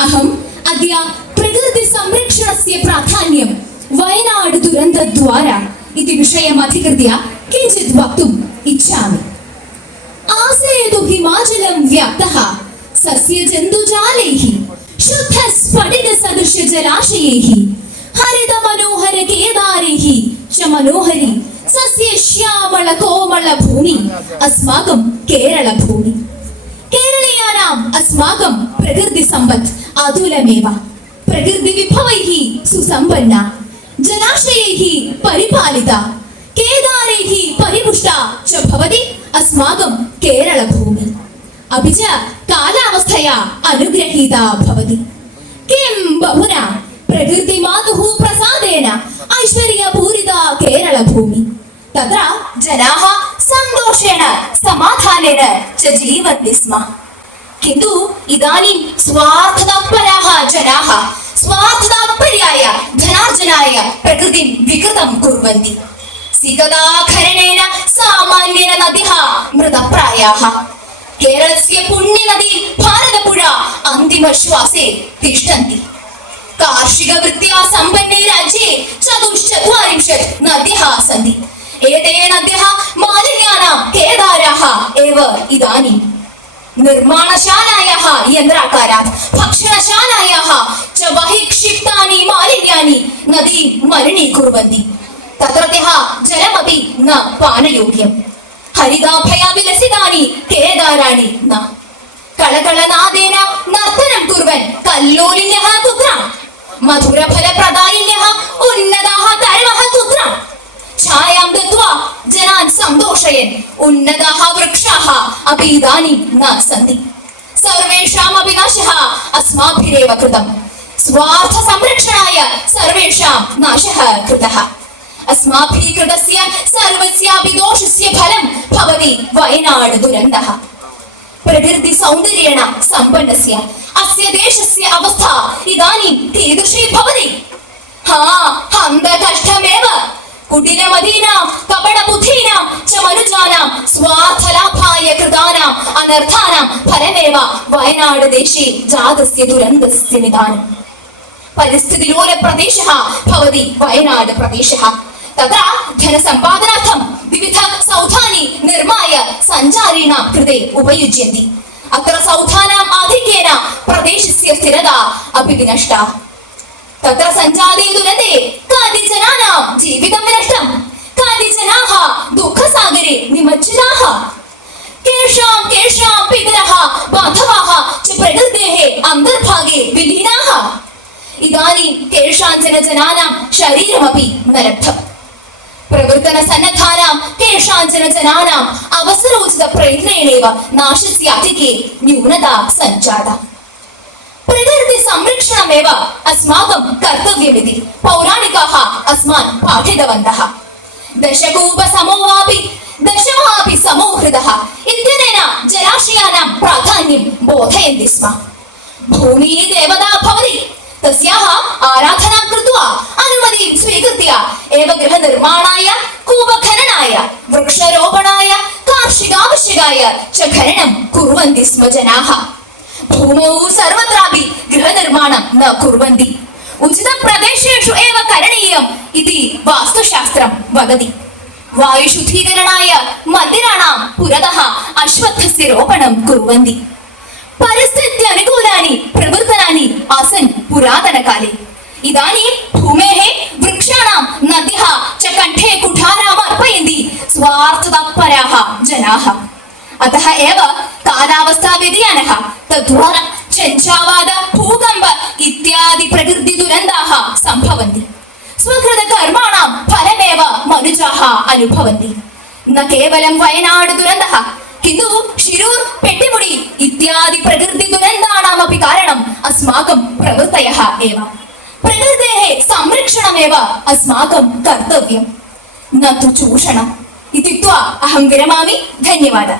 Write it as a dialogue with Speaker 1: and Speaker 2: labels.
Speaker 1: അഹം അദ്യ പ്രകൃതി സംരക്ഷണസ്യ പ്രാധാന്യം. വയനാട് ദുരന്തദ്വാര. ഇതി വിഷയം അധികൃത്യ കിഞ്ചിത് വക്തും ഇച്ഛാമി. ആസയതു ഹിമാചലം വ്യാപ്തഃ. സസ്യജന്തുജാലൈഹി. ശുദ്ധ സ്ഫടിക സദൃശ ജലാശയൈഹി. ഹരിത മനോഹര കേദാരൈഹി. ച മനോഹരി സസ്യ ശ്യാമള കോമള ഭൂമി. അസ്മാകം കേരള ഭൂമി. കേരളീയാനാം അസ്മാകം പ്രകൃതി സമ്പത്ത്. അതുലമേവ. പ്രകൃതി വിഭവൈഹി സുസമ്പന്ന. ജലാശയൈഹി പരിപാലിത. കേദാരൈഹി പരിപുഷ്ട. ച ഭവതി അസ്മാകം കേരള ഭൂമി അപി ച കാലാവസ്ഥയാ അനുഗ്രഹീത ഭവതി. കിം ബഹുന പ്രകൃതി മാതുഃ പ്രസാദേന. ഐശ്വര്യ പൂരിത കേരള ഭൂമി തത്ര ജനാഹ സന്തോഷേണ സമാധാനേന ച ജീവന്തി സ്മ കിന്തു ഇദാനിം സ്വാർത്ഥതപരാഹ ജനാഹ സ്വാർത്ഥതപര്യായ ധനാർജനായ പ്രകൃതി വികൃതം കുർവന്തി. സിഗതാഖരണേന സാമാന്യേന നദിഹ മൃതപ്രായാഹ. കേരളസ്യ പുണ്യനദി ഭാരതപുഴ അന്തിമ ശ്വാസേ തിഷ്ടന്തി. കാർഷിക വൃത്യാ സമ്പന്നേ രാജ്യേ ചതുശ്ചത്വാരിംശത് നദ്യഃ സന്തി ഏതേ നദ്യഃ മാലിന്യാനാം കേദാരാഹ ഏവ ഇദാനീം നിർമ്മാണശാലായഹ യന്ത്രാകാരാത് ഭക്ഷണശാലായഹ ച ബഹിക്ഷിപ്താനി മാലിന്യാനി നദീം മലിനീകുർവന്തി തത്രത്യഹ ജലമപി ന പാനയോഗ്യം. ഹരിതാഭയാ വിലസിതാനി കേദാരാണി ന. കളകളനാദേന നർത്തനം കുർവൻ കല്ലോലിന്യഹ കുത്ര മധുരഫലപ്രദായിന്യഹ ഉന്നതാഹ തരമഹ കുത്ര ഛായാമൃത सन्तोषयन् उन्नताः वृक्षाः अपि इदानीं न सन्ति सर्वेषामपि नाशः अस्माभिरेव कृतम् स्वार्थसंरक्षणाय सर्वेषां नाशः कृतः अस्माभिः कृतस्य सर्वस्यापि दोषस्य फलं भवति वयनाड् दुरन्तः प्रकृति सौन्दर्येण सम्पन्नस्य अस्य देशस्य अवस्था इदानीं कीदृशी भवति हा കുടില മദീന കപട ബുദ്ധീന ച മനുജാനാം സ്വാർത്ഥലാഭായ കൃതാനാം അനർത്ഥാനാം ഫലമേവ വയനാട് ദേശി ജാതസ്യ ദുരന്തസ്യ നിദാനം. പരിസ്ഥിതി ലോല പ്രദേശ ഭവതി വയനാട് പ്രദേശ. തത്ര ധനസമ്പാദനാർത്ഥം വിവിധ സൗധാനി നിർമ്മായ സഞ്ചാരിണാം കൃതേ ഉപയുജ്യന്തി. അത്ര സൗധാനാം ആധിക്യേന പ്രദേശസ്യ സ്ഥിരത അപി തത്ര സഞ്ചാരി ദുരന്തേ മരണാം ജീവിതം വിനഷ്ടം കാതിജനാഹ ദുഃഖസാഗരെ നിമജ്ജനാഹ. കേഷാം കേഷാം പിതരഹ ബാന്ധവാഹ ച പ്രകൃതേഹേ അന്തർഭാഗേ വിലീനാഹ. ഇദാനീം കേഷാഞ്ചന ജനാനാം ശരീരമപി നരബ്ധം പ്രവർത്തന സന്നദ്ധാനാം കേഷാഞ്ചന ജനാനാം അവസരോചിത പ്രയത്നേണേവ നാശസ്യാധികേ ന്യൂനത സഞ്ജാത प्रकृतिसंरक्षणमेव अस्माकं कर्तव्यमिति पौराणिकाः अस्मान् पाठितवन्तः दशकूपसमो वापि दशमापि समो हृदः इत्यनेन जलाशयानां प्राधान्यं बोधयन्ति स्म भूमिः देवता भवति तस्याः आराधनां कृत्वा अनुमतिं स्वीकृत्य एव गृहनिर्माणाय कूपखननाय భూమౌ సర్వత్రాపి గృహ నిర్మాణం న కుర్వంది ఉచిత ప్రదేశేషు ఏవ కరణీయం ఇది వాస్తు శాస్త్రం వదతి వాయుశుద్ధీకరణాయ మందిరాణం పురతః అశ్వత్థస్య రోపణం కుర్వంది పరిస్థితి అనుకూలాని ప్రవృత్తనాని ఆసన్ పురాతన కాలే. ఇదాని భూమేహ వృక్షాణం నద్యః చ కంఠే కుఠారామ అర్పయంది స్వార్థతత్పరాః അത ഏവ കാലാവസ്ഥാ വ്യതിയാന തദ്വാര ചഞ്ചാവാദ ഭൂകമ്പ ഇത്യാദി പ്രകൃതി ദുരന്താ സംഭവന്തി സ്വകൃത കർമാണാം ഫലമേവ മനുജാഹ അനുഭവന്തി ന കേവലം വയനാട് ദുരന്തഃ കിന്തു ശിരൂർ പെട്ടിമുടി ഇത്യാദി പ്രകൃതി ദുരന്താണാമപി കാരണം അസ്മാകം പ്രവൃത്തയഃ ഏവ। പ്രകൃതേഹ സംരക്ഷണമേവ അസ്മാകം കർത്തവ്യം। ന തു ചൂഷണം। ഇത്യുക്ത്വാ അഹം വിരമാമി ധന്യവാദ।